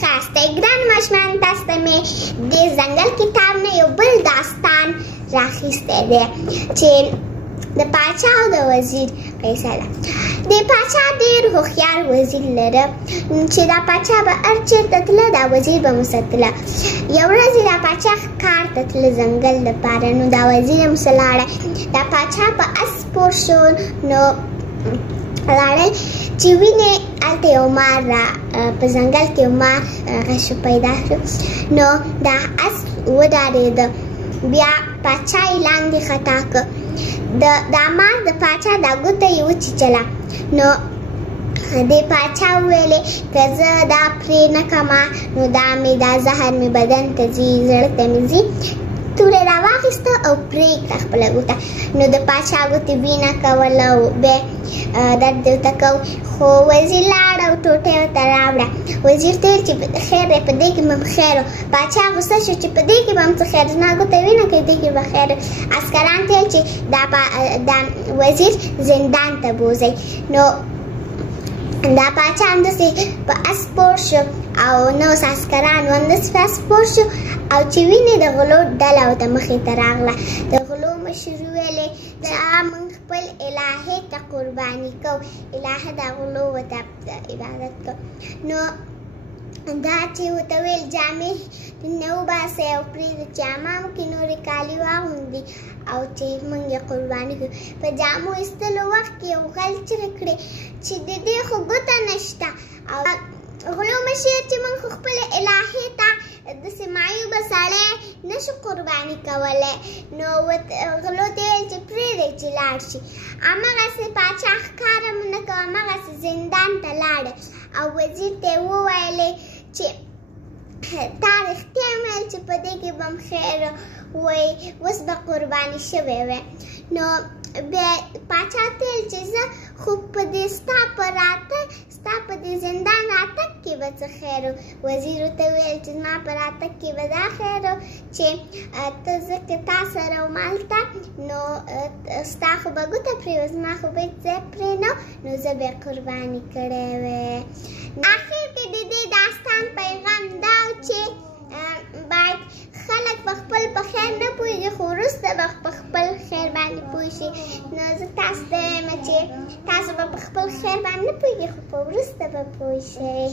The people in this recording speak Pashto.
خاسته ګران ماشومان تاسو ته مې د ځنګل کتاب نه یو بل داستان راخیستی دی چې د پاچا او د وزیر قصه ده. د پاچا ډېر هوښیار وزیر لره چې دا پاچا به هر چېرته تله دا وزیر به مو ساتله. یو ورځ دا پاچا ښکار ته تله ځنګل دپاره نو دا وزیر هم سه لاړه. دا پاچا په اس سپور شو نو لاړل چې وینې هلته یو مار را په ځنګل کې یو مار هغه شو پیدا شو نو دا اس ودارېده. بیا پاچا یې لاندې خطا که دا مار د پاچا دا ګوته یې وچیچله نو د پاچا وویلې که زه دا پرې نه کړمه نو دا زهر مې بدن ته ځي زړه ته مې ځي. توره یې راواخیسته او پرې یې کړه خپله ګوته نو د پاچا ګوتې وینه کوله او بیا درد یې ورته کو. خو وزیر لاړه او ټوټه یې ورته راوړه. وزیر ته ویل چې خیر دی په دې کې به خیر و. پاچا غوسه شو چې په دې کې به هم څه خیر زما ګوته وینه کوي دې کې به خیر. عسکران ته ویل چې دا وزیر زندان ته بوځئ. نو دا پاچا همداسې په اس سپور شو او نو عسکران همداسې په اس سپور شو او چې وینې د غلو ډله ورته مخې ته راغله. د غلو مشر وویلې دا موږ خپل الهې ته قرباني کوو. الهه د غلو ورته عبادت کوو. نو دا چې ورته ویل جامې نه وباسئ او پرېږدئ چې حمام کې نورې کالي واغوندي او چې موږ یې قرباني کړو. په جامو ایستلو وخت کې یو غل چغې کړې چې د دې خو ګوته نشته او غلو مشر چې موږ خو خپلې الهې ته داسې معیوبه سړی نشو قرباني کولی. نو غلو ته ویل چې پرېږدئ چې لاړ شي. هماغسې پاچا ښکار هم نه کوه هماغسې زندان ته لاړه او وزیر ته یې وویلې چې تا رښتیا ویل چې په دې کې به هم خیر وایي اوس به قرباني شوی وی. نو بیا پاچا ته ویل چې زه خو په دې ستا په دې زندان راتګ کې به څه خیر و. وزیر ورته وویل چې زما په راتګ کې به دا خیر و چې ته ځکه تا سره وم هلته نو ستا خو به ګوته پرې وه زما خو به هېڅ ځای پرې نه نو زه به یې قرباني کړی وی. آخر کې د دې داستان پیغام دا و چې باید خلک په خپل په خیر نه پوهېږي خو وروسته به په خپل خیر باندې پوه شي. نو زه تاسو ته وایم چې تاسو به په خپل خیر باندې نه پوهېږئ خو په وروسته به پوه شئ.